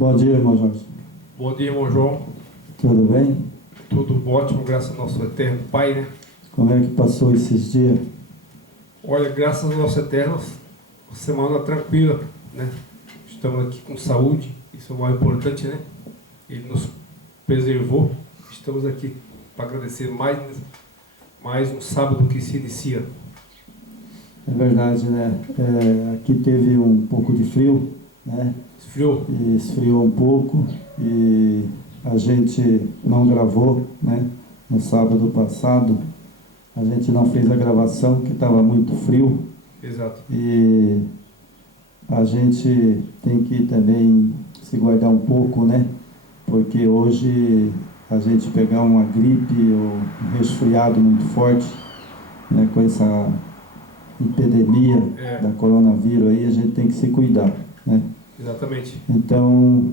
Bom dia, irmão Jorge. Bom dia, irmão João. Tudo bem? Tudo ótimo, graças ao nosso eterno Pai, né? Como é que passou esses dias? Olha, graças ao nosso eterno, semana tranquila, né? Estamos aqui com saúde, isso é o mais importante, né? Ele nos preservou. Estamos aqui para agradecer mais um sábado que se inicia. É verdade, né? Aqui teve um pouco de frio, né? Esfriou? E esfriou um pouco e a gente não gravou, né? No sábado passado, a gente não fez a gravação porque estava muito frio. Exato. E a gente tem que também se guardar um pouco, né? Porque hoje a gente pegar uma gripe ou um resfriado muito forte, né? Com essa epidemia da coronavírus aí, a gente tem que se cuidar, né? Exatamente. Então,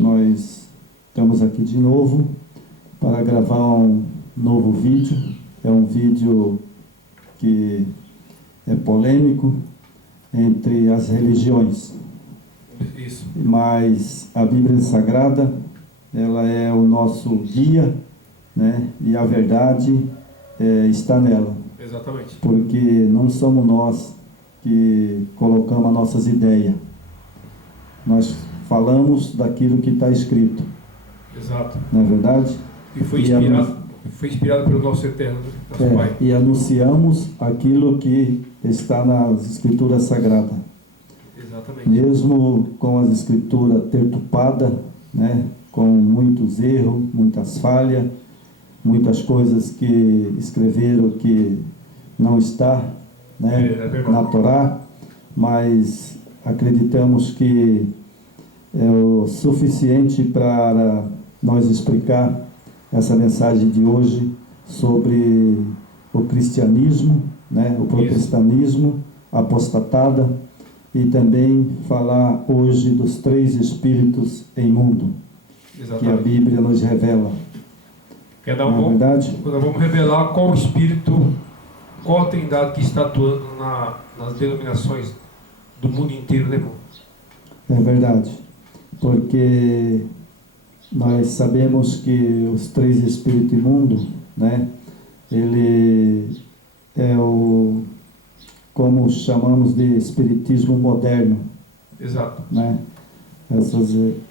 nós estamos aqui de novo para gravar um novo vídeo. É um vídeo que é polêmico entre as religiões. Isso. Mas a Bíblia Sagrada, ela é o nosso guia, né? E a verdade está nela. Exatamente. Porque não somos nós que colocamos as nossas ideias. Nós falamos daquilo que está escrito. Exato. Não é verdade? E foi inspirado pelo nosso eterno, nosso Pai. E anunciamos aquilo que está nas Escrituras Sagradas. Exatamente. Mesmo com as Escrituras deturpadas, né? Com muitos erros, muitas falhas, muitas coisas que escreveram que não está, né? Na Torá, mas acreditamos que é o suficiente para nós explicar essa mensagem de hoje sobre o cristianismo, né? O protestantismo, a apostatada, e também falar hoje dos 3 espíritos imundos que a Bíblia nos revela. Não é verdade? Nós vamos revelar qual espírito, qual a trindade que está atuando nas denominações do mundo inteiro, né, irmão? É verdade, porque nós sabemos que os 3 espíritos imundos, né, ele é o, como chamamos de espiritismo moderno. Exato. Né?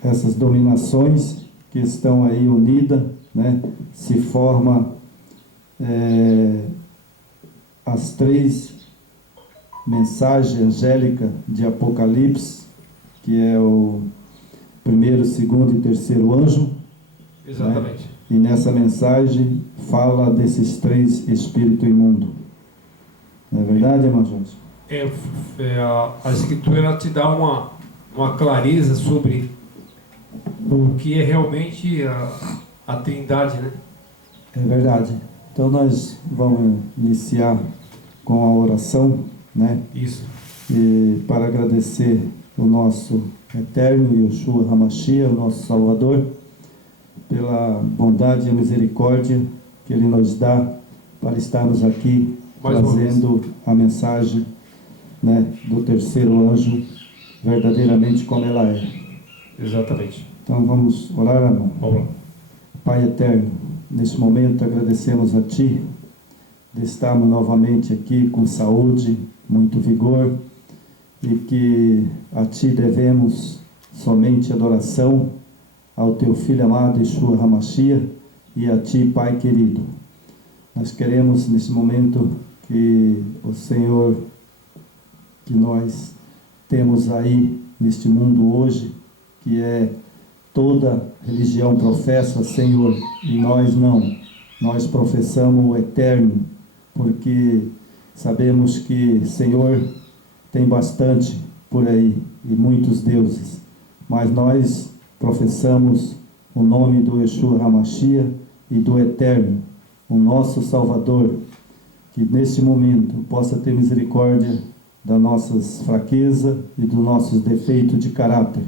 Essas dominações que estão aí unidas, né, se forma as 3 mensagens angélicas de Apocalipse, que é o primeiro, segundo e terceiro anjo. Exatamente. Né? E nessa mensagem fala desses 3 espíritos imundos. Não é verdade, irmão Jorge? A Escritura ela te dá uma clareza sobre o que é realmente a trindade, né? É verdade. Então nós vamos iniciar com a oração, né? Isso. E para agradecer o nosso eterno Yeshua HaMashiach, o nosso Salvador, pela bondade e a misericórdia que Ele nos dá para estarmos aqui trazendo a mensagem, né, do terceiro anjo, verdadeiramente como ela é. Exatamente. Então vamos orar, irmão. Vamos lá. Pai eterno, nesse momento agradecemos a Ti de estarmos novamente aqui com saúde, muito vigor, e que a Ti devemos somente adoração, ao Teu Filho amado Yeshua HaMashiach e a Ti, Pai querido. Nós queremos nesse momento que o Senhor, que nós temos aí neste mundo hoje, que é toda religião professa, Senhor, e nós não. Nós professamos o eterno, porque sabemos que, Senhor, tem bastante por aí, e muitos deuses, mas nós professamos o nome do Yeshua HaMashiach e do Eterno, o nosso Salvador, que neste momento possa ter misericórdia das nossas fraquezas e dos nossos defeitos de caráter,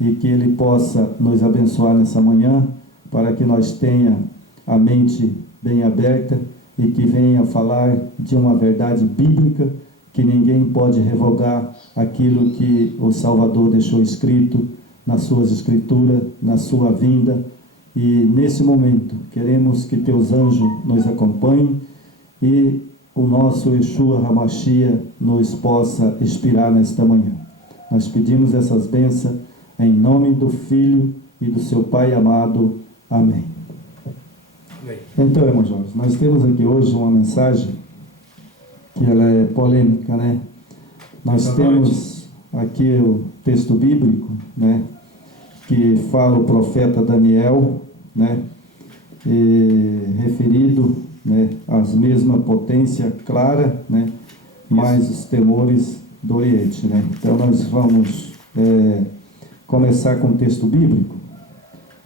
e que Ele possa nos abençoar nessa manhã, para que nós tenha a mente bem aberta e que venha falar de uma verdade bíblica, que ninguém pode revogar aquilo que o Salvador deixou escrito nas suas escrituras, na sua vinda. E nesse momento, queremos que teus anjos nos acompanhem e o nosso Yeshua HaMashiach nos possa inspirar nesta manhã. Nós pedimos essas bênçãos em nome do Filho e do seu Pai amado. Amém. Então, irmão Jorge, nós temos aqui hoje uma mensagem que ela é polêmica, né? Nós temos aqui o texto bíblico, né? Que fala o profeta Daniel, né? E referido, né, às mesmas potências claras, né? Mais os temores do Oriente, né? Então nós vamos começar com o texto bíblico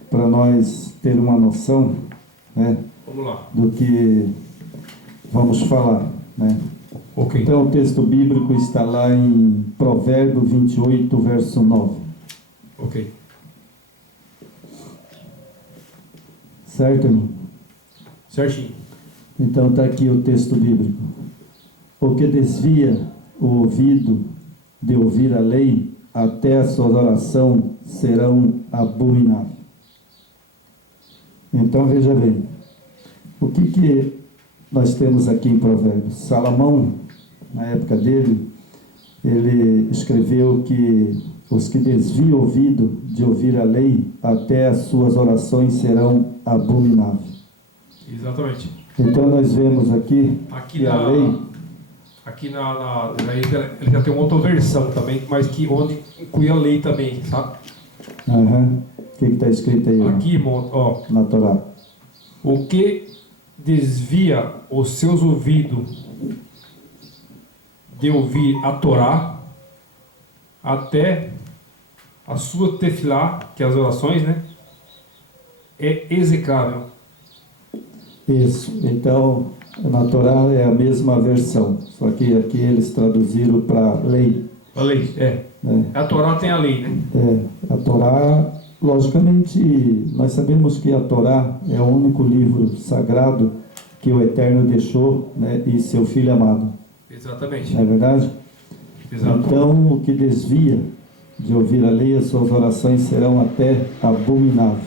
para nós ter uma noção, né? Vamos lá. Do que vamos falar, né? Ok. Então o texto bíblico está lá em Provérbio 28, verso 9. Ok. Certo, irmão? Certinho. Então está aqui o texto bíblico. O que desvia o ouvido de ouvir a lei, até a sua oração serão abomináveis. Então veja bem, o que nós temos aqui em Provérbios? Salomão, na época dele, ele escreveu que os que desviam o ouvido de ouvir a lei, até as suas orações serão abomináveis. Exatamente. Então nós vemos aqui que a lei... Aqui ele já tem uma outra versão também, mas que onde inclui a lei também, sabe? O que está escrito aí? Aqui, irmão, ó. Na Torá. O que desvia os seus ouvidos de ouvir a Torá, até a sua tefilá, que é as orações, né? É execrável. Isso. Então, na Torá é a mesma versão, só que aqui eles traduziram para lei. A lei, A Torá tem a lei, né? A Torá, logicamente, nós sabemos que a Torá é o único livro sagrado que o Eterno deixou, né, e seu Filho amado. Exatamente. Não é verdade? Exato. Então, o que desvia de ouvir a lei, as suas orações serão até abomináveis.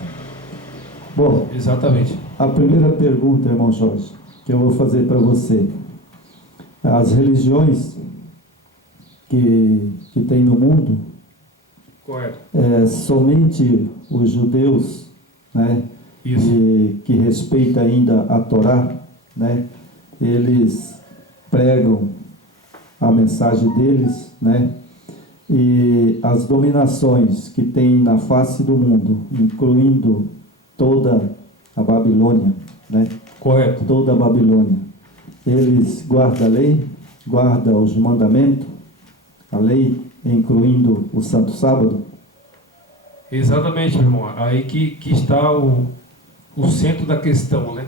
Bom, exatamente. A primeira pergunta, irmão Jorge, que eu vou fazer para você. As religiões que tem no mundo, correto, somente os judeus, né, que respeitam ainda a Torá, né, eles pregam a mensagem deles, né, e as dominações que tem na face do mundo, incluindo toda a Babilônia, né? Correto. Toda a Babilônia. Eles guardam a lei, guardam os mandamentos, a lei, incluindo o Santo Sábado. Exatamente, meu irmão. Aí que está o centro da questão, né?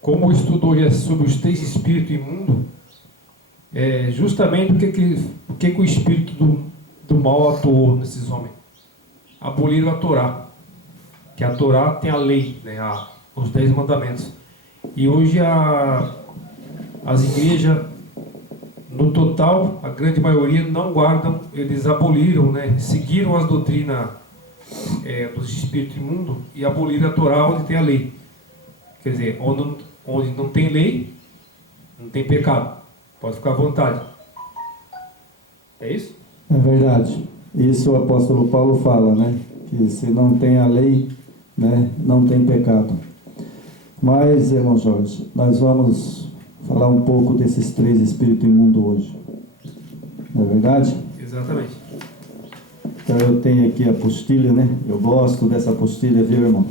Como o estudo hoje é sobre os 3 espíritos imundos, é justamente o que o espírito do mal atuou nesses homens. Aboliram a Torá. Que a Torá tem a lei, né, os 10 mandamentos. E hoje as igrejas, no total, a grande maioria não guardam, eles aboliram, né, seguiram as doutrinas dos espíritos imundos e aboliram a Torá onde tem a lei. Quer dizer, onde não tem lei, não tem pecado. Pode ficar à vontade. É isso? É verdade. Isso o apóstolo Paulo fala, né? Que se não tem a lei, né, não tem pecado. Mas, irmão Jorge, nós vamos falar um pouco desses 3 espíritos imundos hoje. Não é verdade? Exatamente. Então eu tenho aqui a apostila, né? Eu gosto dessa apostila, viu, irmão?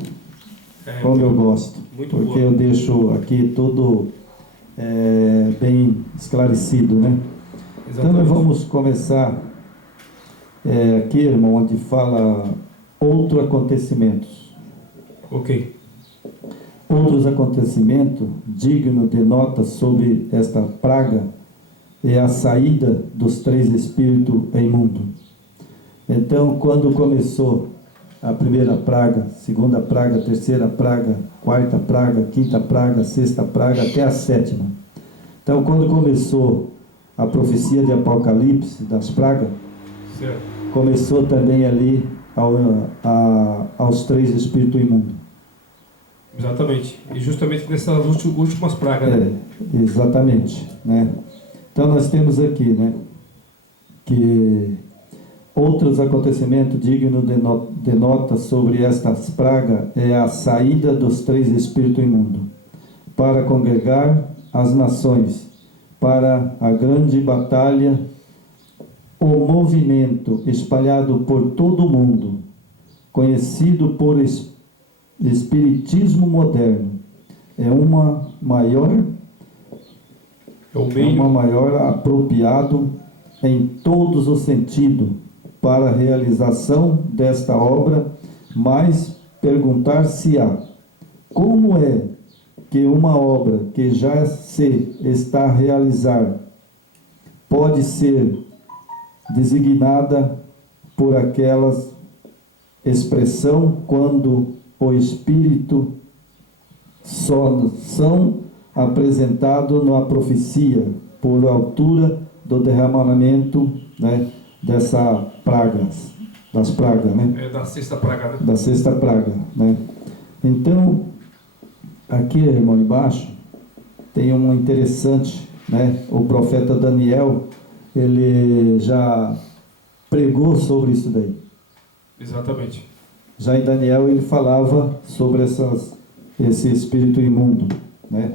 Como eu gosto. Muito porque boa. Eu deixo aqui tudo bem esclarecido, né? Exatamente. Então nós vamos começar aqui, irmão, onde fala outros acontecimentos. Ok. Outros acontecimentos dignos de nota sobre esta praga é a saída dos 3 espíritos imundos. Então, quando começou a primeira praga, segunda praga, terceira praga, quarta praga, quinta praga, sexta praga, até a 7ª. Então, quando começou a profecia de Apocalipse das pragas, certo, começou também ali aos 3 espíritos imundos. Exatamente. E justamente nessas últimas pragas, né? Exatamente, né? Então nós temos aqui, né, que outros acontecimentos dignos de nota sobre estas pragas é a saída dos 3 espíritos imundos para congregar as nações para a grande batalha, o movimento espalhado por todo o mundo, conhecido por espiritismo moderno, é uma maior apropriado em todos os sentidos para a realização desta obra, mas perguntar-se-á como é que uma obra que já se está a realizar pode ser designada por aquelas expressão quando o Espírito só são apresentado na profecia por altura do derramamento, né, das pragas, né? Da sexta praga, né? Da sexta praga, né? Então, aqui, irmão, embaixo, tem um interessante, né? O profeta Daniel, ele já pregou sobre isso daí. Exatamente. Já em Daniel ele falava sobre esse espírito imundo, né?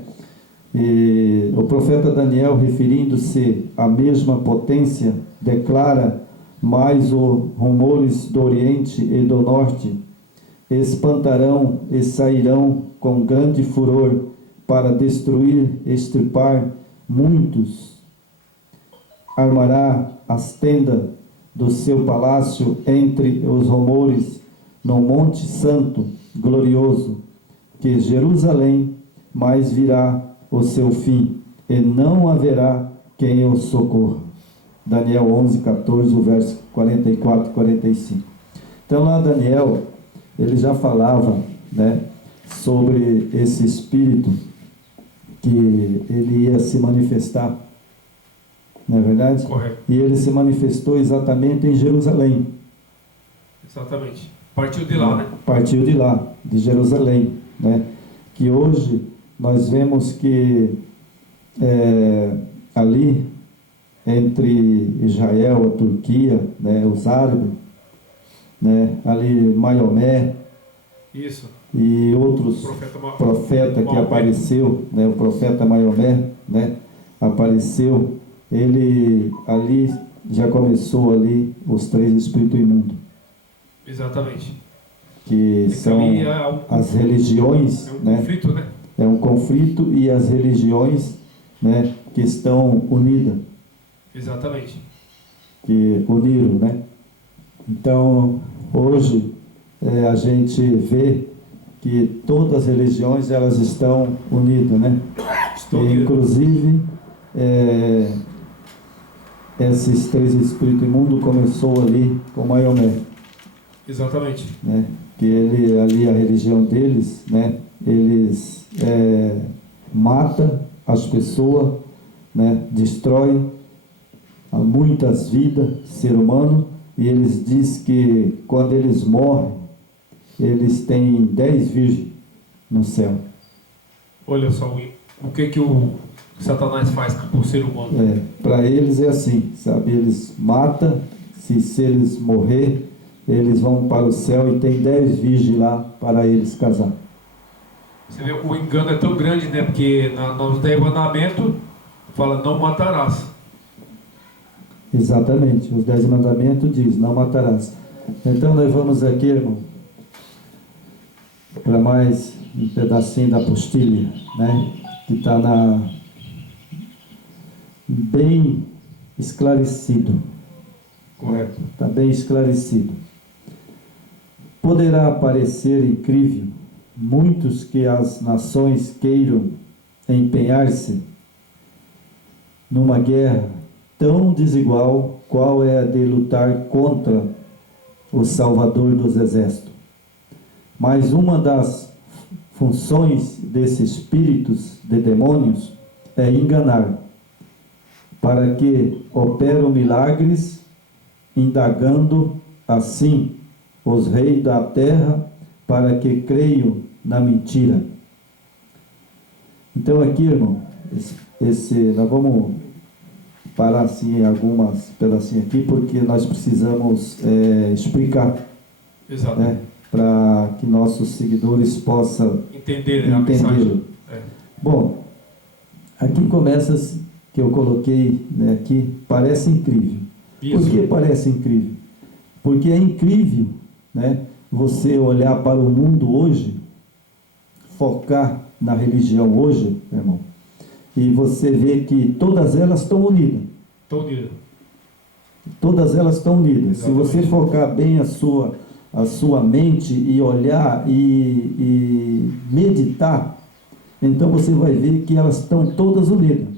E o profeta Daniel, referindo-se à mesma potência, declara: mais os rumores do Oriente e do Norte espantarão e sairão com grande furor para destruir, extirpar muitos. Armará as tendas do seu palácio entre os rumores no Monte Santo glorioso, que Jerusalém, mas virá o seu fim, e não haverá quem o socorra. Daniel 11, 14, o verso 44 e 45. Então lá Daniel, ele já falava, né, sobre esse espírito que ele ia se manifestar, não é verdade? Correto. E ele se manifestou exatamente em Jerusalém. Exatamente. Partiu de lá, né? Partiu de lá, de Jerusalém, né? Que hoje nós vemos que ali entre Israel, a Turquia, né, os árabes, né, ali Maomé, isso, e outros profetas que apareceu, né, o profeta Maomé, né, apareceu, ele ali já começou ali os 3 espíritos imundos. Exatamente. Que são as religiões, é um conflito, né? É um conflito, e as religiões, né, que estão unidas. Exatamente. Que uniram, né? Então, hoje, a gente vê que todas as religiões, elas estão unidas, né? Inclusive, esses 3 espíritos imundos começou ali com Maomé. Exatamente. Né? Que ele, ali, a religião deles, né? Eles matam as pessoas, né? Destrói muitas vidas, ser humano, e eles dizem que quando eles morrem, eles têm 10 virgens no céu. Olha só o que o Satanás faz com o ser humano. Para eles é assim, sabe? Eles matam, se eles morrer, eles vão para o céu e tem 10 virgens lá para eles casar. Você vê, o engano é tão grande, né? Porque nos 10 mandamentos fala: não matarás. Exatamente, os 10 mandamentos diz: não matarás. Então nós vamos aqui, irmão, para mais um pedacinho da apostila, né? Que está bem esclarecido. Correto. Está bem esclarecido. Poderá parecer incrível muitos que as nações queiram empenhar-se numa guerra tão desigual qual é a de lutar contra o Salvador dos exércitos. Mas uma das funções desses espíritos de demônios é enganar, para que operam milagres, indagando assim os reis da terra, para que creiam na mentira. Então aqui, irmão, nós vamos parar assim algumas pedacinhos aqui, porque nós precisamos explicar, Exato. né, para que nossos seguidores possam Entender, né, a mensagem. Bom, aqui começa, que eu coloquei, né, aqui, parece incrível. Isso. Por que parece incrível? Porque é incrível, né, você olhar para o mundo hoje, focar na religião hoje, irmão, e você vê que todas elas estão unidas. Estão unidas. Todas elas estão unidas. Exatamente. Se você focar bem a sua mente e olhar e meditar, então você vai ver que elas estão todas unidas.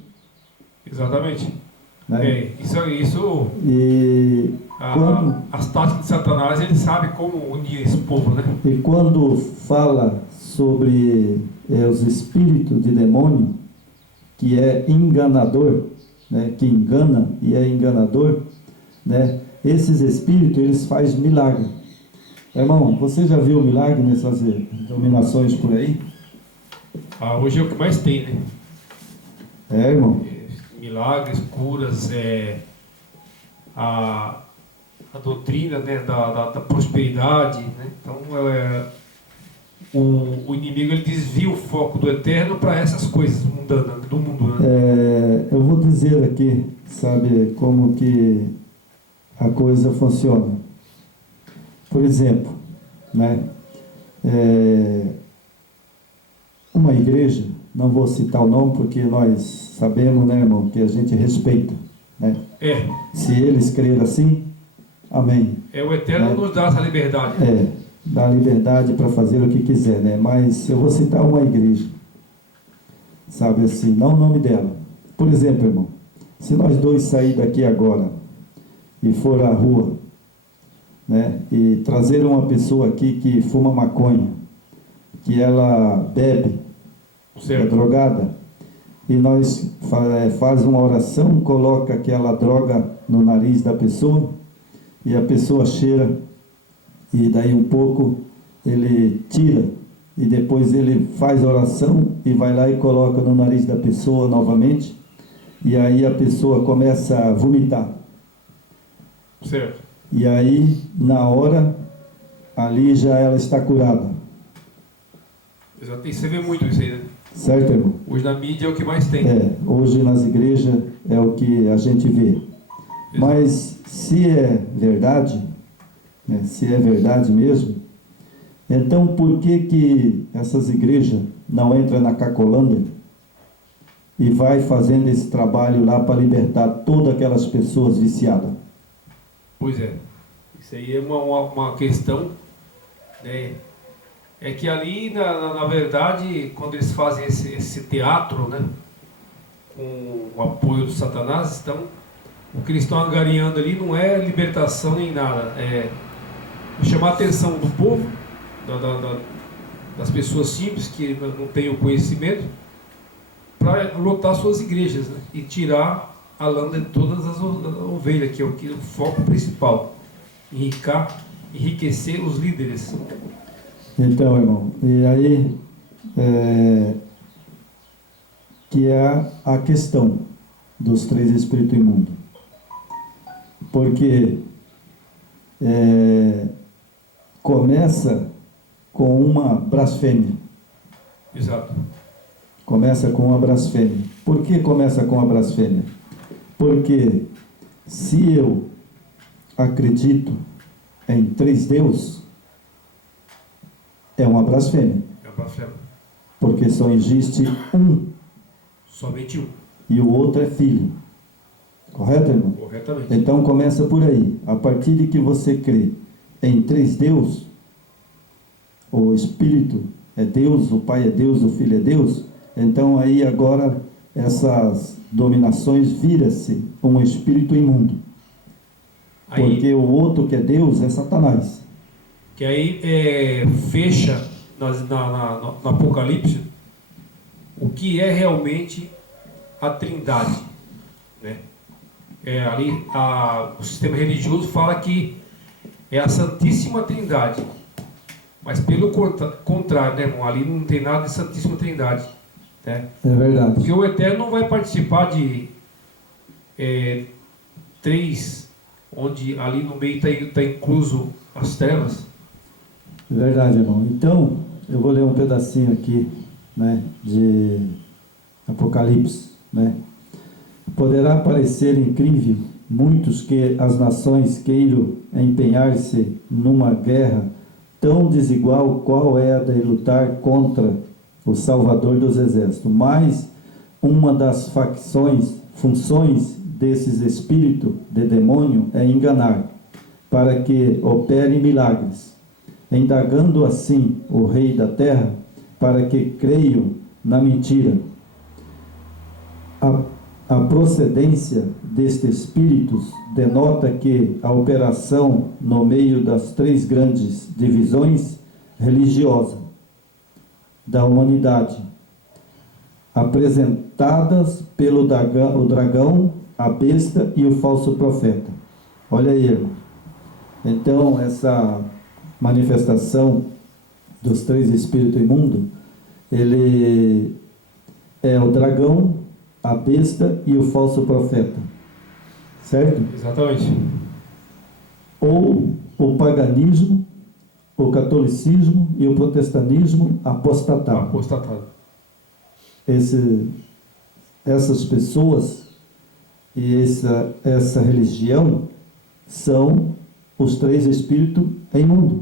Exatamente. Né? Isso E as táticas de Satanás, ele sabe como unir esse povo, né? E quando fala sobre os espíritos de demônio, que é enganador, né, que engana e é enganador, né, esses espíritos, eles fazem milagre. Irmão, você já viu milagre nessas dominações por aí? Hoje é o que mais tem, né? Irmão. Milagres, curas, a doutrina, né, da prosperidade, né? Então o inimigo, ele desvia o foco do eterno para essas coisas mundanas do mundo, né? Eu vou dizer aqui, sabe, como que a coisa funciona. Por exemplo, né, uma igreja, não vou citar o nome porque nós sabemos, né, irmão, que a gente respeita, né? Se eles crerem assim, amém. O eterno nos dá essa liberdade. Dá liberdade para fazer o que quiser, né? Mas eu vou citar uma igreja, sabe assim, não o nome dela. Por exemplo, irmão, se nós dois sair daqui agora e for à rua, né, e trazer uma pessoa aqui que fuma maconha, que ela bebe, é drogada, e nós faz uma oração, coloca aquela droga no nariz da pessoa, e a pessoa cheira, e daí um pouco ele tira, e depois ele faz oração e vai lá e coloca no nariz da pessoa novamente, e aí a pessoa começa a vomitar. Certo. E aí, na hora, ali já ela está curada. Exato. E você vê muito isso aí, né? Certo, irmão? Hoje na mídia é o que mais tem. Hoje nas igrejas é o que a gente vê. Exato. Mas se é verdade, né, se é verdade mesmo, então por que essas igrejas não entram na Cacolândia e vai fazendo esse trabalho lá para libertar todas aquelas pessoas viciadas? Pois é. Isso aí é uma questão, né? É que ali, na verdade, quando eles fazem esse teatro, né, com o apoio do Satanás, então, o que eles estão angariando ali não é libertação nem nada, é chamar a atenção do povo, das pessoas simples que não têm o conhecimento, para lotar suas igrejas, né, e tirar a lã de todas as ovelhas, que é o foco principal, enriquecer os líderes. Então, irmão, e aí que é a questão dos 3 espíritos imundos, porque começa com uma blasfêmia. Exato. Começa com uma blasfêmia. Por que começa com a blasfêmia? Porque se eu acredito em 3 deuses, é uma blasfêmia. É uma blasfêmia. Porque só existe um. Somente um. E o outro é filho. Correto, irmão? Corretamente. Então começa por aí. A partir de que você crê em 3 deuses, o Espírito é Deus, o Pai é Deus, o Filho é Deus, então aí agora essas dominações vira-se um espírito imundo. Aí, porque o outro que é Deus é Satanás. Que aí fecha no Apocalipse o que é realmente a Trindade, né? Ali o sistema religioso fala que é a Santíssima Trindade. Mas pelo contrário, né, irmão? Ali não tem nada de Santíssima Trindade. Né? É verdade. Porque o Eterno não vai participar de três, onde ali no meio está incluso as trevas. É verdade, irmão. Então, eu vou ler um pedacinho aqui, né, de Apocalipse, né? Poderá parecer incrível muitos que as nações queiram empenhar-se numa guerra tão desigual qual é a de lutar contra o Salvador dos exércitos, mas uma das funções desses espíritos de demônio é enganar, para que opere milagres, indagando assim o rei da terra, para que creiam na mentira. A procedência destes espíritos denota que a operação no meio das três grandes divisões religiosas da humanidade, apresentadas pelo dragão, a besta e o falso profeta. Olha aí, irmão. Então, essa manifestação dos três espíritos imundos, ele é o dragão, a besta e o falso profeta, certo? Exatamente. Ou o paganismo, o catolicismo e o protestantismo apostatado. Essas pessoas e essa religião são os três espíritos imundos.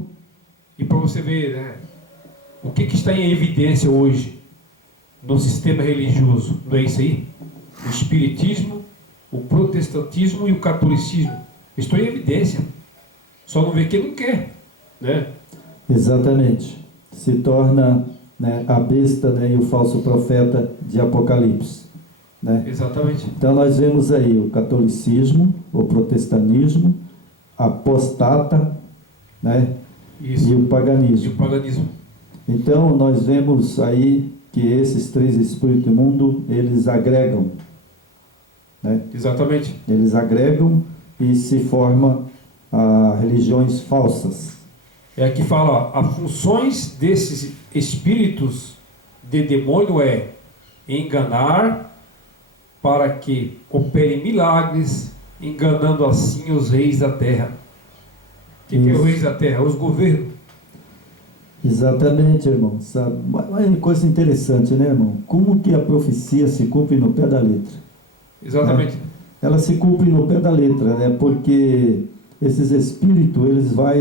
E para você ver, né, o que está em evidência hoje no sistema religioso, não é isso aí? O espiritismo, o protestantismo e o catolicismo. Estou em evidência. Só não vê quem não quer, né? Exatamente. Se torna, né, a besta, né, e o falso profeta de Apocalipse. Né? Exatamente. Então nós vemos aí o catolicismo, o protestantismo, apostata, né? Isso. E o paganismo. E o paganismo. Então nós vemos aí que esses três espíritos imundos, eles agregam, né? Exatamente. Eles agregam e se formam religiões falsas. É aqui fala, ó, as funções desses espíritos de demônio é enganar para que operem milagres, enganando assim os reis da terra. O que é os reis da terra? Os governos. Exatamente, irmão. Sabe? Mas coisa interessante, né, irmão? Como que a profecia se cumpre no pé da letra? Exatamente. Né? Ela se cumpre no pé da letra, né? Porque esses espíritos, eles vão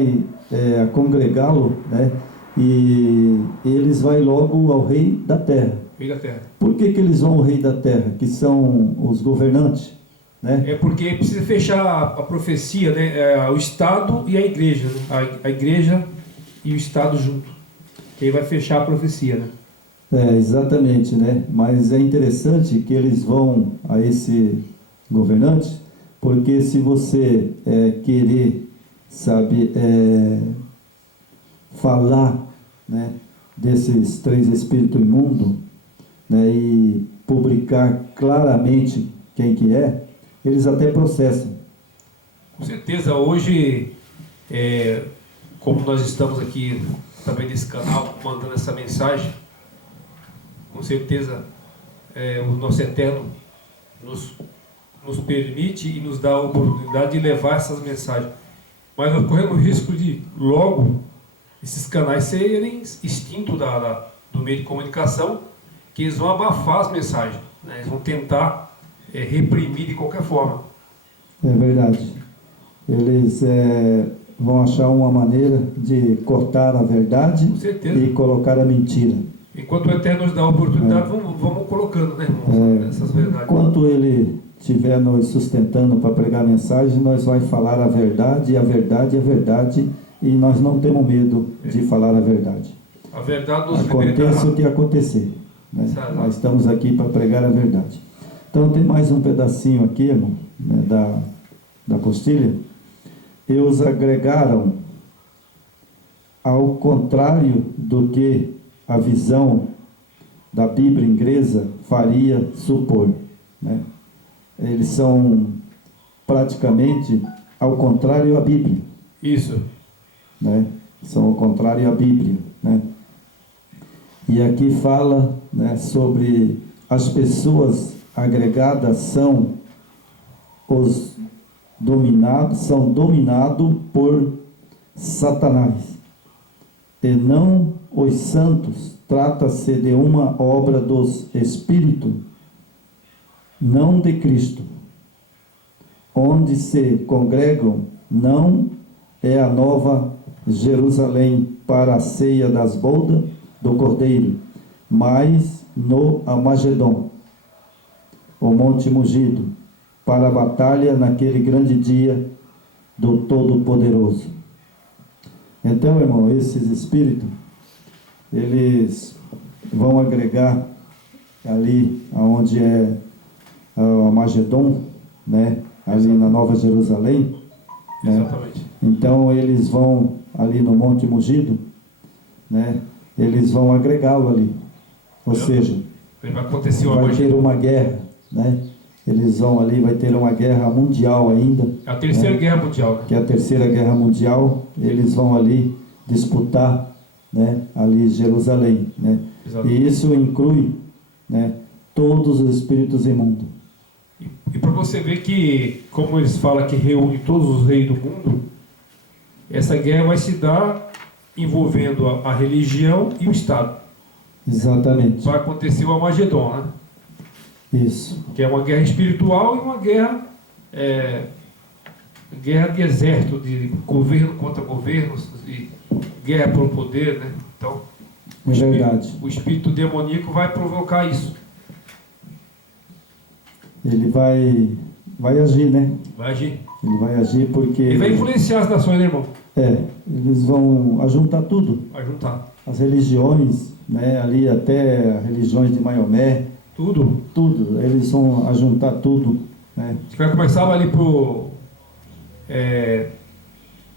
congregá-lo, né? E eles vão logo ao rei da terra. Rei da terra. Por que eles vão ao rei da terra? Que são os governantes, né? É porque precisa fechar a profecia, né? O Estado e a igreja, né? A igreja e o Estado junto. Que aí vai fechar a profecia, né? Exatamente, né? Mas é interessante que eles vão a esse governante, porque se você querer, sabe, falar, né, desses três espíritos imundos, né, e publicar claramente quem que é, eles até processam. Com certeza, hoje, como nós estamos aqui também nesse canal, mandando essa mensagem, com certeza o nosso Eterno nos permite e nos dá a oportunidade de levar essas mensagens. Mas nós corremos o risco de, logo, esses canais serem extintos do meio de comunicação, que eles vão abafar as mensagens, né? Eles vão tentar reprimir de qualquer forma. É verdade. Eles vão achar uma maneira de cortar a verdade e colocar a mentira. Enquanto o Eterno nos dá a oportunidade, vamos colocando, né, irmãos, essas verdades. Enquanto Ele estiver nos sustentando para pregar a mensagem, nós vamos falar a verdade, a verdade, a verdade, e nós não temos medo de falar a verdade. A verdade nos aconteça o que acontecer, né? Nós estamos aqui para pregar a verdade. Então tem mais um pedacinho aqui, irmão, né, da apostila. E os agregaram ao contrário do que a visão da Bíblia inglesa faria supor, né? Eles são praticamente ao contrário à Bíblia. Isso. né? São o contrário à Bíblia, né? E aqui fala, né, sobre as pessoas agregadas são dominados por Satanás, e não os santos. Trata-se de uma obra dos Espíritos, não de Cristo. Onde se congregam não é a nova Jerusalém para a ceia das bodas do Cordeiro, mas no Amagedon, o monte Mugido, para a batalha naquele grande dia do Todo-Poderoso. Então, irmão, esses espíritos, eles vão agregar ali onde é o Amagedon, né? Ali na Nova Jerusalém, né? Exatamente. Então eles vão ali no Monte Mugido, né? Eles vão agregá-lo ali, ou seja, vai acontecer vai ter uma guerra, né? Eles vão ali, vai ter uma guerra mundial ainda. É a terceira, né? Guerra mundial, né? Que é a terceira guerra mundial. Eles vão ali disputar, né? Ali Jerusalém, né? Exato. E isso inclui, né, todos os espíritos imundos. E para você ver que, como eles falam que reúne todos os reis do mundo, essa guerra vai se dar envolvendo a religião e o Estado. Exatamente. Vai acontecer o Armagedon, né? Isso. Que é uma guerra espiritual e uma guerra, guerra de exército, de governo contra governos, de guerra pelo poder, né? Então, o espírito demoníaco vai provocar isso. Ele vai agir, né? Vai agir. Ele vai agir porque... Ele vai influenciar as nações, né, irmão? Eles vão ajuntar tudo. Vai juntar. As religiões, né? Ali até religiões de Maomé. Tudo. Eles vão ajuntar tudo, né? Você vai começar ali por...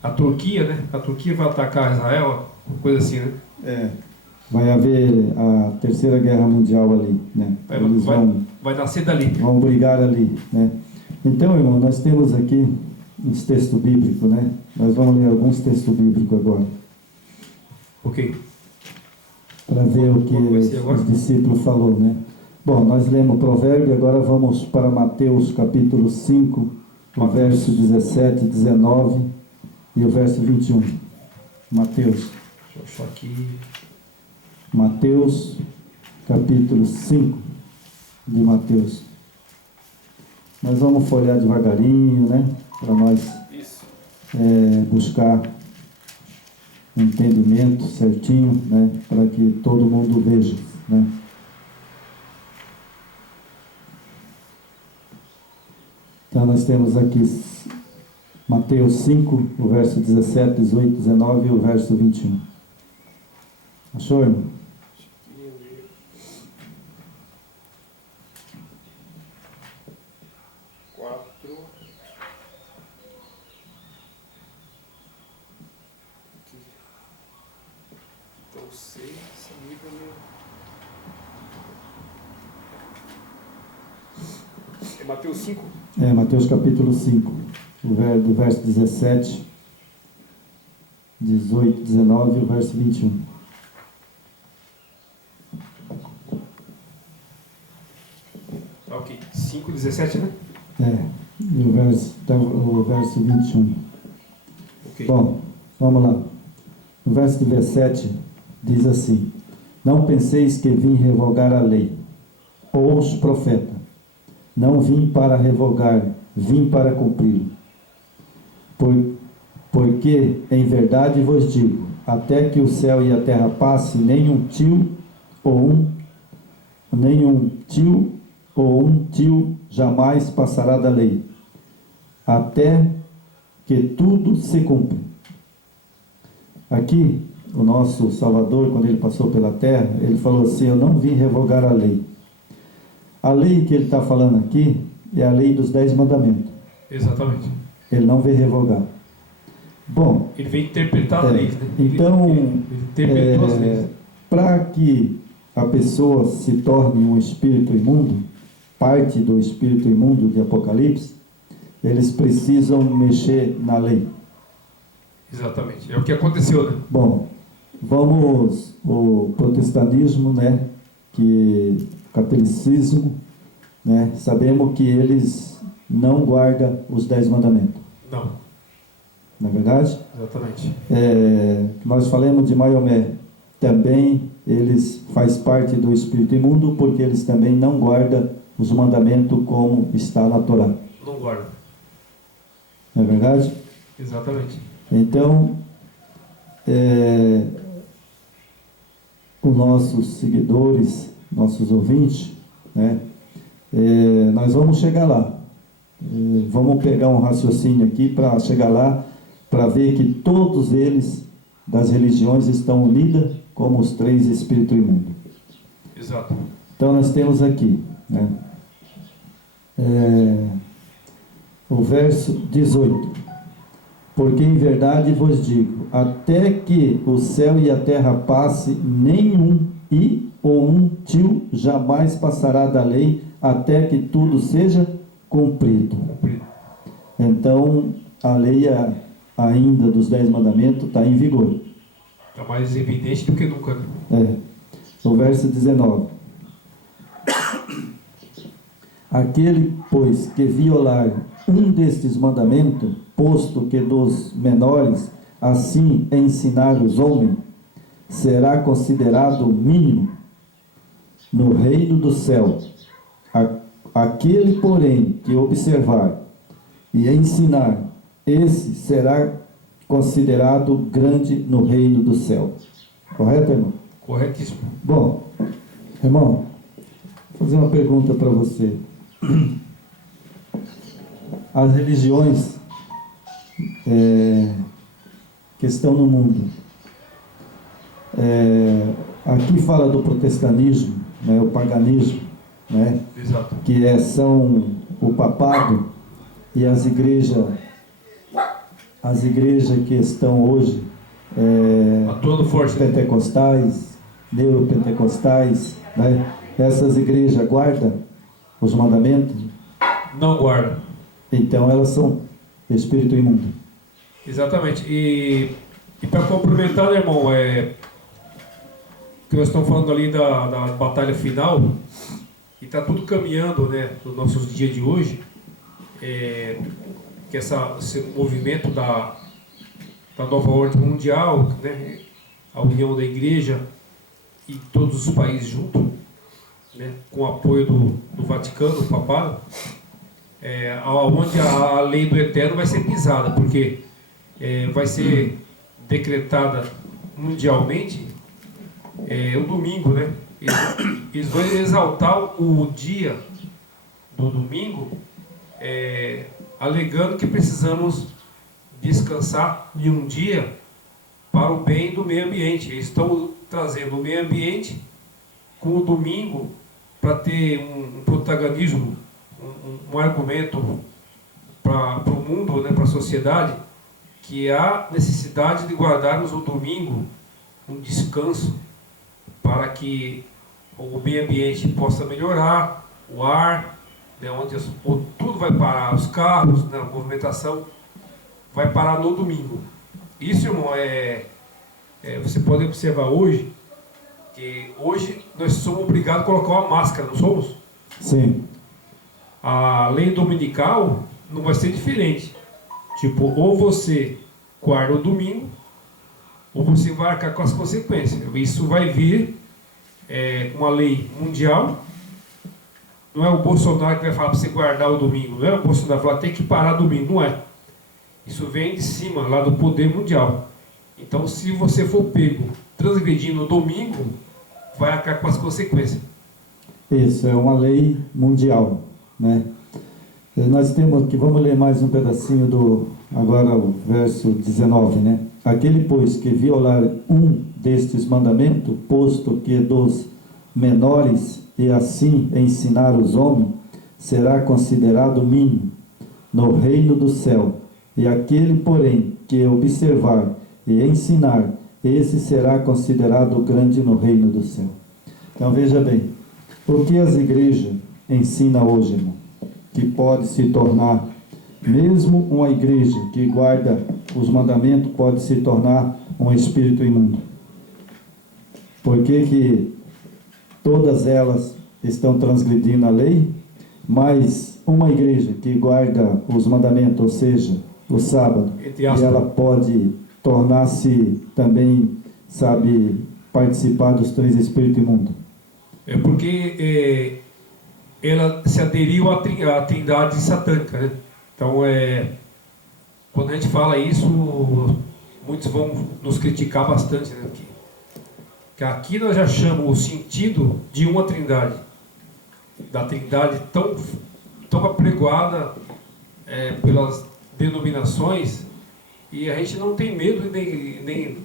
a Turquia, né? A Turquia vai atacar Israel, coisa assim, né? Vai haver a terceira guerra mundial ali, né? Vai nascer dali. Vão brigar ali, né? Então, irmão, nós temos aqui uns textos bíblicos, né? Nós vamos ler alguns textos bíblicos agora. Ok. Para ver o que os discípulos falou, né? Bom, nós lemos o provérbio, agora vamos para Mateus capítulo 5, o verso 17, 19 e o verso 21. Mateus. Deixa eu achar aqui. Mateus, capítulo 5 de Mateus. Nós vamos folhear devagarinho, né? Para nós buscar um entendimento certinho, né? Para que todo mundo veja, né? Então nós temos aqui Mateus 5, o verso 17, 18, 19 e o verso 21. Achou, irmão? Então 6, amigo meu. É Mateus 5? Mateus capítulo 5, do verso 17, 18, 19 e o verso 21. Ok, 5, 17, né? E o verso 21. Okay. Bom, vamos lá. O verso 17 diz assim: Não penseis que vim revogar a lei, ou os profetas. Não vim para revogar, vim para cumpri-lo. Porque, em verdade vos digo, até que o céu e a terra passe, nenhum tio ou um tio jamais passará da lei, até que tudo se cumpra. Aqui, o nosso Salvador, quando ele passou pela terra, ele falou assim: eu não vim revogar a lei. A lei que ele está falando aqui é a lei dos 10 mandamentos. Exatamente. Ele não veio revogar. Bom, ele veio interpretar as leis, né? Então, ele interpretou as leis. Para que a pessoa se torne um espírito imundo, parte do espírito imundo de Apocalipse, eles precisam mexer na lei. Exatamente. É o que aconteceu, né? Bom, o protestantismo, né, que o catolicismo, né, sabemos que eles não guardam os 10 mandamentos. Não. Não é verdade? Exatamente. Nós falamos de Maomé, também eles faz parte do espírito imundo, porque eles também não guardam os mandamentos como está na Torá. Não guarda. Não é verdade? Exatamente. Então, os nossos seguidores, nossos ouvintes, né, nós vamos chegar lá. Vamos pegar um raciocínio aqui para chegar lá, para ver que todos eles, das religiões, estão unidas como os 3 espíritos imundos. Exato. Então, nós temos aqui, né, o verso 18. Porque em verdade vos digo, até que o céu e a terra passe, nenhum i ou um tio jamais passará da lei, até que tudo seja cumprido. Então, a lei ainda dos 10 mandamentos está em vigor. Está mais evidente do que nunca. Né? O verso 19. Aquele, pois, que violar um destes mandamentos, posto que dos menores, assim ensinar os homens, será considerado mínimo no reino do céu. Aquele, porém, que observar e ensinar, esse será considerado grande no reino do céu. Correto, irmão? Corretíssimo. Bom, irmão, vou fazer uma pergunta para você. As religiões que estão no mundo, aqui fala do protestantismo, né, o paganismo, né, Exato. que são o papado e as igrejas que estão hoje, atuando forte. pentecostais, neopentecostais, né, essas igrejas guardam os mandamentos? Não guarda. Então elas são espírito imundo. Exatamente. E para complementar, né, irmão, que nós estamos falando ali da batalha final, e está tudo caminhando, né, nos nossos dias de hoje, que esse movimento da nova ordem mundial, né, a união da igreja e todos os países juntos, né, com o apoio do Vaticano, do Papado, onde a lei do Eterno vai ser pisada, porque vai ser decretada mundialmente o domingo, né? Eles vão exaltar o dia do domingo, alegando que precisamos descansar em um dia para o bem do meio ambiente. Eles estão trazendo o meio ambiente com o domingo para ter um protagonismo, um argumento para o mundo, né, para a sociedade, que há necessidade de guardarmos o domingo um descanso para que o meio ambiente possa melhorar, o ar, né, onde tudo vai parar, os carros, né, a movimentação vai parar no domingo. Isso, irmão, você pode observar hoje, que hoje nós somos obrigados a colocar uma máscara, não somos? Sim. A lei dominical não vai ser diferente. Tipo, ou você guarda o domingo, ou você vai arcar com as consequências. Isso vai vir com uma lei mundial. Não é o Bolsonaro que vai falar para você guardar o domingo. Não é o Bolsonaro que vai falar tem que parar domingo. Não é. Isso vem de cima, lá do poder mundial. Então, se você for pego transgredindo o domingo, vai arcar com as consequências. Isso, é uma lei mundial, né? Nós temos aqui, vamos ler mais um pedacinho agora o verso 19, né? Aquele, pois, que violar um destes mandamentos, posto que dos menores, e assim ensinar os homens, será considerado mínimo no reino do céu. E aquele, porém, que observar e ensinar, esse será considerado grande no reino do céu. Então, veja bem, o que as igrejas ensinam hoje, irmão, que pode se tornar Mesmo uma igreja que guarda os mandamentos pode se tornar um espírito imundo. Por que todas elas estão transgredindo a lei, mas uma igreja que guarda os mandamentos, ou seja, o sábado, e ela pode tornar-se também, sabe, participar dos 3 espíritos imundos? É porque ela se aderiu à trindade satânica, né? Então, quando a gente fala isso, muitos vão nos criticar bastante, né? Que aqui nós já chamamos o sentido de uma trindade, da trindade tão apregoada pelas denominações, e a gente não tem medo nem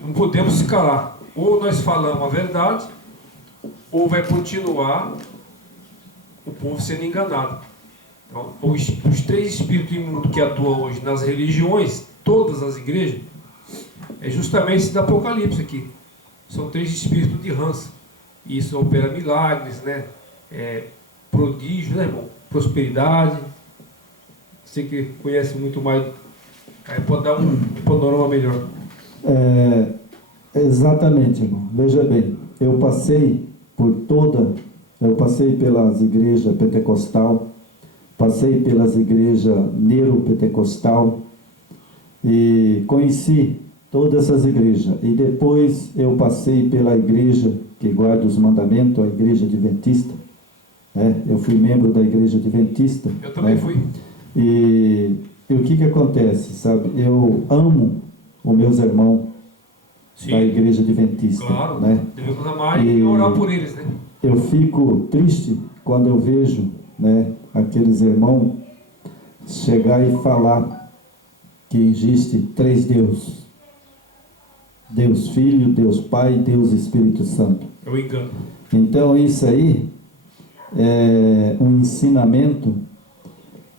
não podemos se calar. Ou nós falamos a verdade, ou vai continuar o povo sendo enganado. Então, os 3 espíritos imundos que atuam hoje nas religiões, todas as igrejas, é justamente esse do Apocalipse aqui. São 3 espíritos de rança. E isso opera milagres, né? Prodígio, né, irmão? Prosperidade. Você que conhece muito mais, pode dar um panorama melhor. Exatamente, irmão. Veja bem, eu passei pelas igrejas pentecostal, passei pelas igrejas neopentecostal e conheci todas essas igrejas. E depois eu passei pela igreja que guarda os mandamentos, a igreja adventista. Eu fui membro da igreja adventista. Eu também fui. E o que acontece, sabe? Eu amo os meus irmãos da igreja adventista. Claro, né? Devemos amar e orar por eles, né? Eu fico triste quando eu vejo, né, aqueles irmãos chegar e falar que existe 3 deuses. Deus Filho, Deus Pai, Deus Espírito Santo. Eu engano. Então isso aí é um ensinamento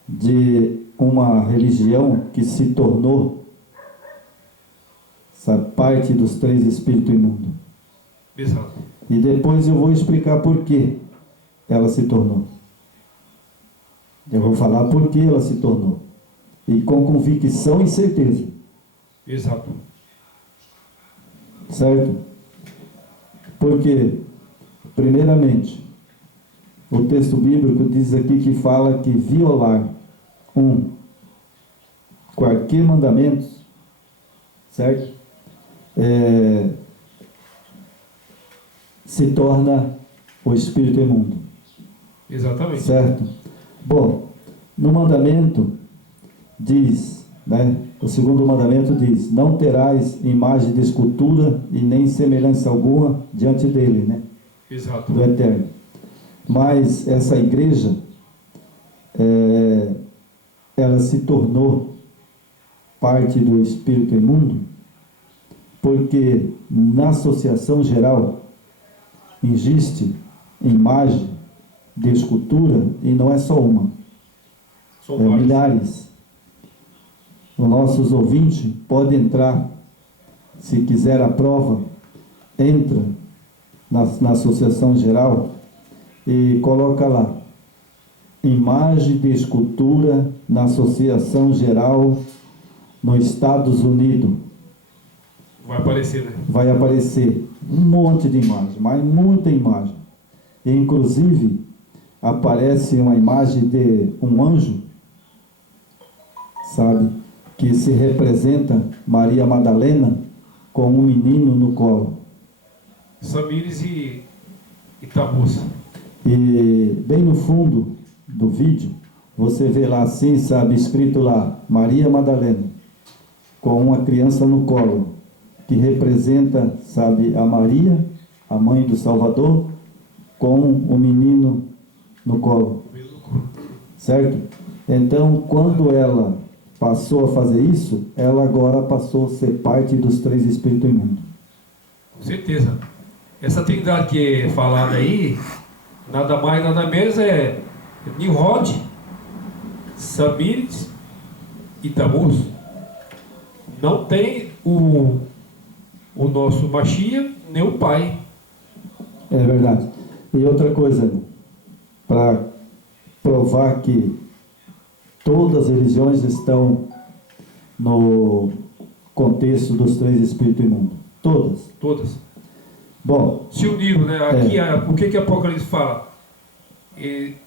de uma religião que se tornou, sabe, parte dos 3 espíritos imundos. Exato. E depois eu vou explicar por que ela se tornou. Eu vou falar por que ela se tornou. E com convicção e certeza. Exato. Certo? Porque, primeiramente, o texto bíblico diz aqui que fala que violar qualquer mandamento, certo? Se torna o espírito imundo. Exatamente. Certo? Bom, no mandamento diz, né? O segundo mandamento diz: não terás imagem de escultura e nem semelhança alguma diante dele, né? Exato. Do Eterno. Mas essa igreja, ela se tornou parte do espírito imundo, porque na associação geral existe imagem de escultura, e não é só uma, milhares. Os nossos ouvintes podem entrar, se quiser a prova, entra na associação geral e coloca lá: imagem de escultura na associação geral nos Estados Unidos. Vai aparecer, né? Vai aparecer um monte de imagem, mas muita imagem. E, inclusive, aparece uma imagem de um anjo, sabe, que se representa Maria Madalena com um menino no colo. Samires e Tabusa. E bem no fundo do vídeo, você vê lá assim, sabe, escrito lá, Maria Madalena, com uma criança no colo, que representa, sabe, a Maria, a mãe do Salvador, com o menino no colo. Certo? Então, quando ela passou a fazer isso, ela agora passou a ser parte dos 3 espíritos imundos. Com certeza. Essa trindade que é falada aí, nada mais, nada menos é Nimrod, Samires e Tammuz. Não tem o nosso Mashiach, nem o pai. É verdade. E outra coisa, para provar que Todas as religiões estão no contexto dos 3 espíritos imundos. Todas. Todas. Bom, Se uniram, né? Aqui, o que Apocalipse fala?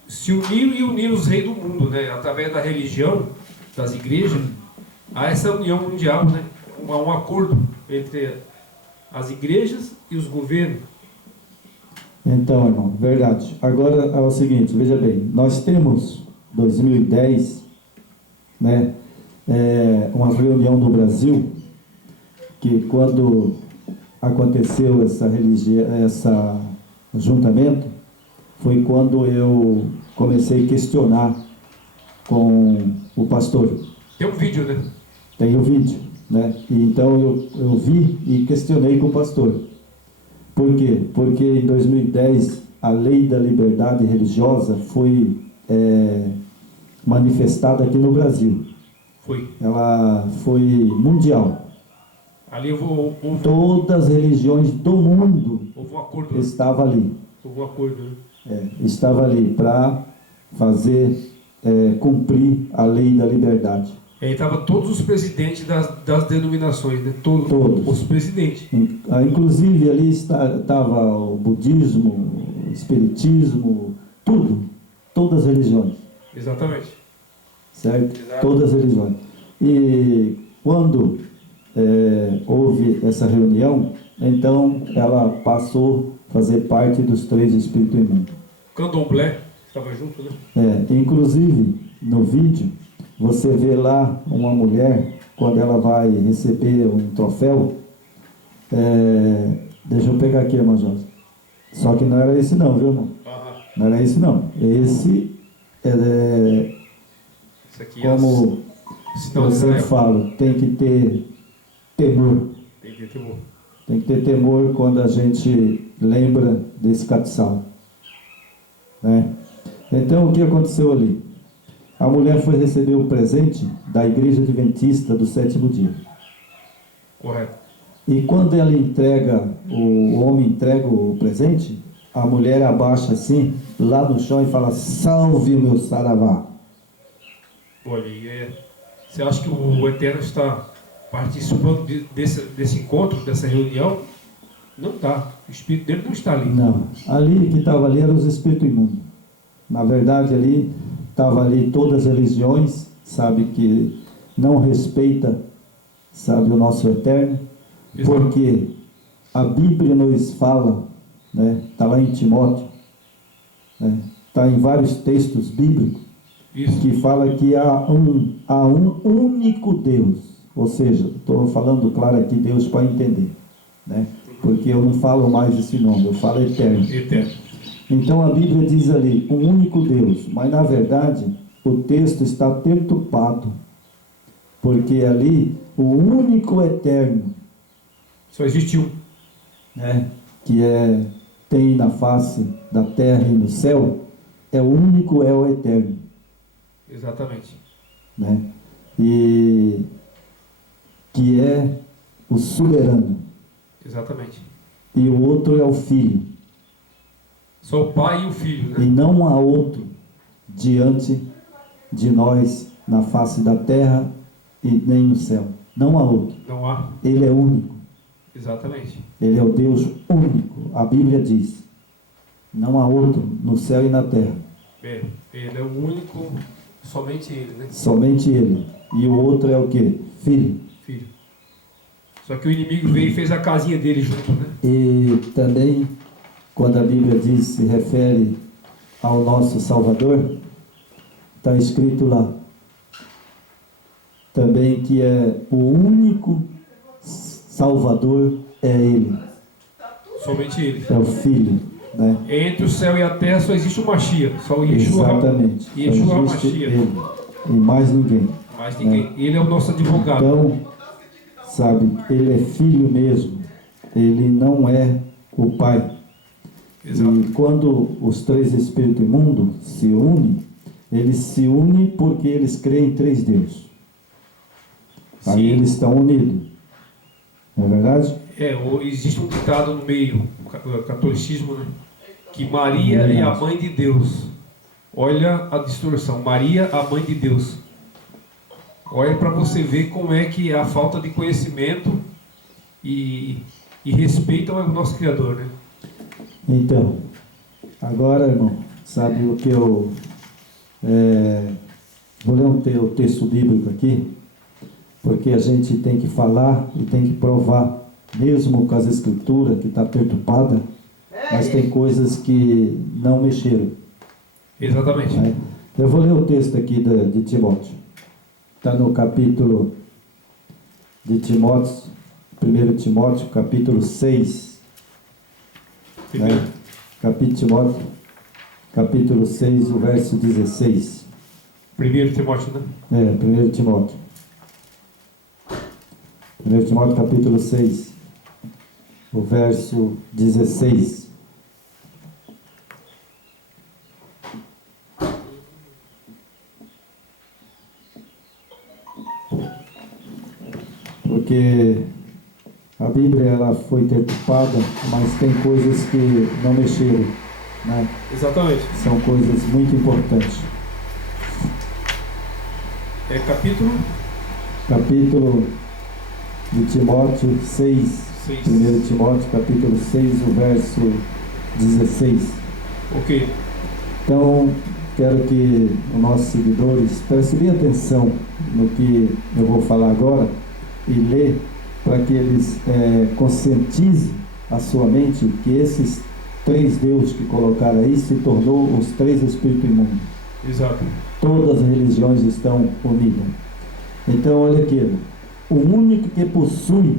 Se uniram e uniram os reis do mundo, né? Através da religião, das igrejas, há essa união mundial, né? Um acordo entre as igrejas e os governos. então, irmão, verdade. Agora é o seguinte, veja bem, nós temos 2010, né, uma reunião no Brasil, que quando aconteceu esse juntamento, foi quando eu comecei a questionar com o pastor. Tem um vídeo, né? Tem o vídeo, né? E então eu vi e questionei com o pastor. Por quê? Porque em 2010 a lei da liberdade religiosa foi manifestada aqui no Brasil. Foi. Ela foi mundial. Ali Todas as religiões do mundo houve um acordo. estavam ali. Houve um acordo, né? Estava ali para fazer cumprir a lei da liberdade. E aí estavam todos os presidentes das denominações, né? Todos. Os presidentes. Inclusive ali estava o budismo, o espiritismo, tudo. Todas as religiões. Exatamente. Certo? Exato. Todas as religiões. E quando houve essa reunião, então ela passou a fazer parte dos 3 espíritos imundos. Candomblé estava junto, né? Inclusive, no vídeo, você vê lá uma mulher, quando ela vai receber um troféu, deixa eu pegar aqui, irmão Jorge. Só que não era esse não, viu, irmão? Não era esse não. Esse Isso aqui como eu sempre falo, tem que ter temor. Tem que ter temor. Tem que ter temor quando a gente lembra desse castiçal, né? Então, o que aconteceu ali? A mulher foi receber o presente da Igreja Adventista do 7º dia. Correto. E quando ela entrega, o homem entrega o presente, a mulher abaixa assim, lá no chão e fala: salve o meu saravá. Olha, você acha que o Eterno está participando desse encontro, dessa reunião? Não está. O Espírito dele não está ali. Não. Ali, que estava ali, eram os espíritos imundos. Na verdade, ali, estava ali todas as religiões, sabe, que não respeita, sabe, o nosso Eterno. Exato. Porque a Bíblia nos fala, né, está lá em Timóteo, né, está em vários textos bíblicos, Isso. que fala que há um único Deus. Ou seja, estou falando claro aqui Deus para entender, né? Porque eu não falo mais esse nome, eu falo Eterno. Eterno. Então a Bíblia diz ali, um único Deus, mas na verdade o texto está perturbado, porque ali o único Eterno, Só existe um. né, que tem na face da terra e no céu, é o único, é o Eterno. Exatamente. Né? E que é o soberano. Exatamente. E o outro é o Filho. Só o Pai e o Filho, E né? não há outro diante de nós na face da terra e nem no céu. Não há outro. Não há. Ele é único. Exatamente. Ele é o Deus único. A Bíblia diz: não há outro no céu e na terra. Ele é o único, somente ele, né? Somente Ele. E o outro é o quê? Filho. Filho. Só que o inimigo veio e fez a casinha dele junto, né? E também, quando a Bíblia diz, se refere ao nosso Salvador, está escrito lá também que é o único Salvador, é Ele, Somente ele. é o Filho, né? Entre o céu e a terra só existe o Mashiach. Só o Yeshua. Exatamente. Yeshua Só existe Mashiach. Ele e mais ninguém. Mais ninguém. Ele é o nosso advogado. Então, sabe, Ele é Filho mesmo. Ele não é o Pai. Exato. E quando os 3 espíritos imundos se unem, eles se unem porque eles creem em 3 deuses. Aí Sim. eles estão unidos. Não é verdade? Existe um ditado no meio do catolicismo, né? Que Maria é a mãe de Deus. Olha a distorção. Maria, a mãe de Deus. Olha para você ver como é que a falta de conhecimento e respeito ao nosso Criador, né? Então, agora, irmão, sabe o que eu... vou ler o texto bíblico aqui, porque a gente tem que falar e tem que provar, mesmo com as escrituras que está perturbada, mas tem coisas que não mexeram. Exatamente. Né? Eu vou ler o texto aqui de Timóteo. Está no capítulo de Timóteo, 1 Timóteo, capítulo 6. Né? Capítulo 6, o verso 16. 1 Timóteo, né? 1 Timóteo. 1 Timóteo, capítulo 6, o verso 16. Porque a Bíblia ela foi deturpada, mas tem coisas que não mexeram, né? Exatamente. São coisas muito importantes. É Capítulo de Timóteo 6. 1 Timóteo, capítulo 6, o verso 16. Ok. Então, quero que os nossos seguidores prestem bem atenção no que eu vou falar agora e ler, para que eles conscientizem a sua mente que esses três deuses que colocaram aí se tornou os três espíritos imundos. Exato. Todas as religiões estão unidas. Então, olha aqui, o único que possui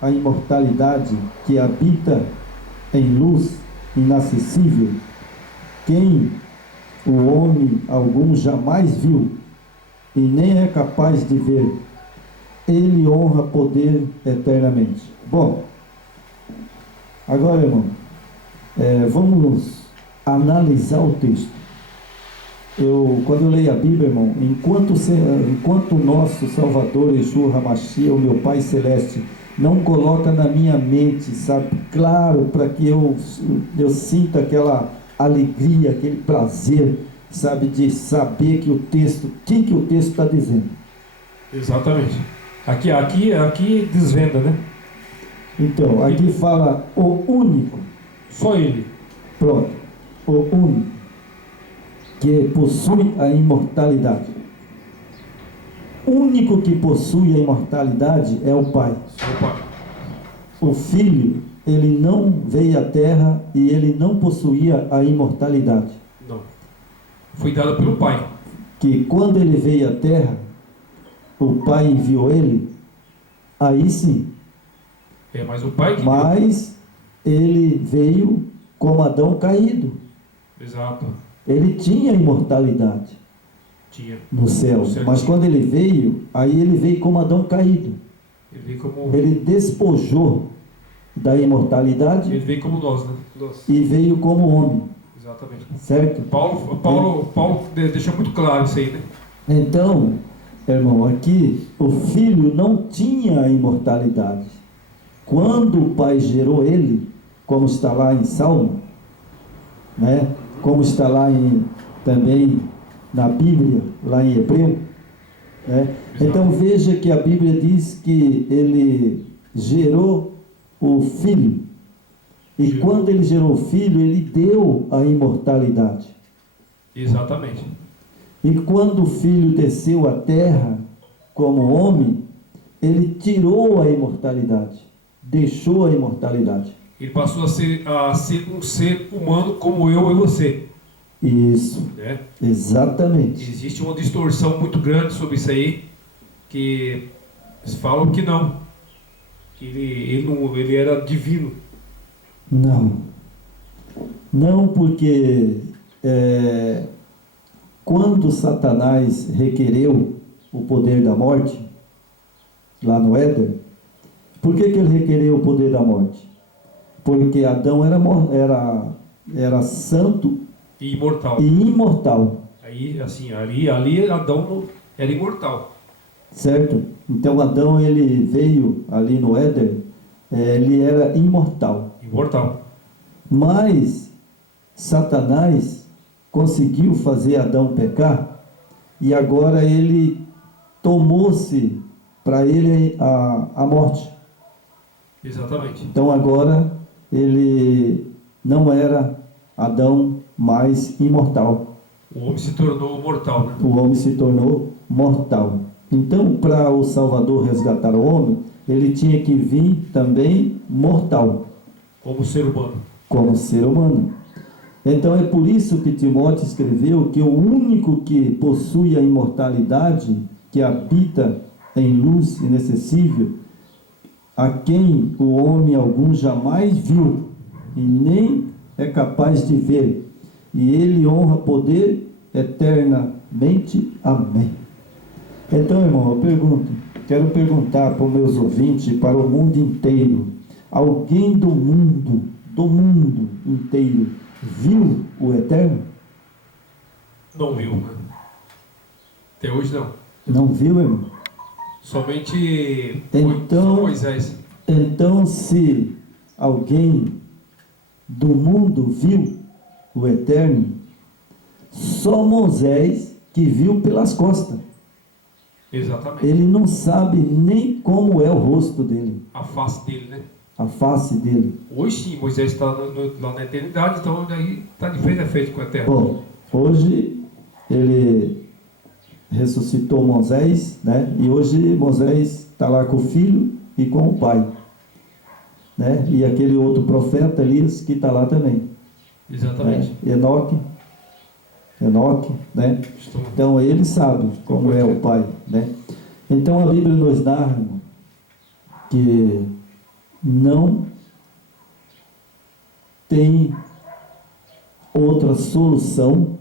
a imortalidade, que habita em luz inacessível, quem o homem algum jamais viu e nem é capaz de ver, ele honra poder eternamente. Bom, agora, irmão, vamos analisar o texto. Quando eu leio a Bíblia, irmão, enquanto o nosso Salvador, Yeshua HaMashiach, o meu Pai Celeste, não coloca na minha mente, sabe, claro, para que eu sinta aquela alegria, aquele prazer, sabe, de saber que o texto está dizendo. Exatamente. Aqui desvenda, né? Então, aqui fala o único. Só ele. Pronto. O único que possui a imortalidade. O único que possui a imortalidade é o Pai. Seu Pai. O Filho, ele não veio à Terra e ele não possuía a imortalidade. Não. Foi dado pelo Pai. Que quando ele veio à Terra, o Pai enviou ele, aí sim. Mas o Pai que Mas ele veio como Adão caído. Exato. Ele tinha imortalidade. Tinha. No céu. Mas quando ele veio, aí ele veio como Adão caído. Ele despojou da imortalidade. Ele veio como nós, né? E veio como homem. Exatamente. Certo? Paulo deixou muito claro isso aí, né? Então, irmão, aqui o filho não tinha a imortalidade. Quando o Pai gerou ele, como está lá em Salmo, né? Como está lá também na Bíblia, lá em Hebreu, né? Então veja que a Bíblia diz que ele gerou o filho, e quando ele gerou o filho, ele deu a imortalidade. Exatamente. E quando o filho desceu à terra como homem, ele tirou a imortalidade, deixou a imortalidade. Ele passou a ser um ser humano como eu e você. Isso, né? Exatamente. Existe uma distorção muito grande sobre isso aí, que eles falam que não, que ele era divino. Não, porque quando Satanás requereu o poder da morte, lá no Éden, por que ele requereu o poder da morte? Porque Adão era santo e imortal. Aí, assim, ali Adão era imortal. Certo? Então Adão, ele veio ali no Éden, ele era imortal. Imortal. Mas Satanás, conseguiu fazer Adão pecar, e agora ele tomou-se para ele a morte. Exatamente. Então agora ele não era Adão mais imortal. O homem se tornou mortal, né? O homem se tornou mortal. Então, para o Salvador resgatar o homem, ele tinha que vir também mortal, Como ser humano. como ser humano. Então é por isso que Timóteo escreveu que o único que possui a imortalidade, que habita em luz inacessível, a quem o homem algum jamais viu e nem é capaz de ver, e ele honra poder eternamente. Amém. Então, irmão, quero perguntar para os meus ouvintes e para o mundo inteiro: alguém do mundo inteiro viu o Eterno? Não viu, né? Até hoje não. Não viu, irmão? Somente Então- só Moisés. Então, se alguém do mundo viu o Eterno, só Moisés que viu pelas costas. Exatamente. Ele não sabe nem como é o rosto dele, A face dele, né? a face dele. Hoje sim, Moisés está lá na eternidade, então daí está de frente a frente com a terra. Bom, hoje ele ressuscitou Moisés, né? E hoje Moisés está lá com o filho e com o pai, né? E aquele outro profeta Elias que está lá também, Exatamente. né? Enoque, né? Então ele sabe como é o pai, né? Então a Bíblia nos narra, irmão, que não tem outra solução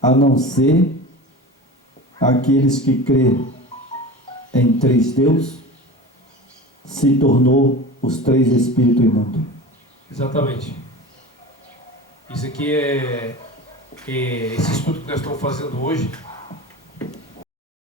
a não ser aqueles que crê em três Deus, se tornou os três Espíritos imundos. Exatamente. Isso aqui esse estudo que nós estamos fazendo hoje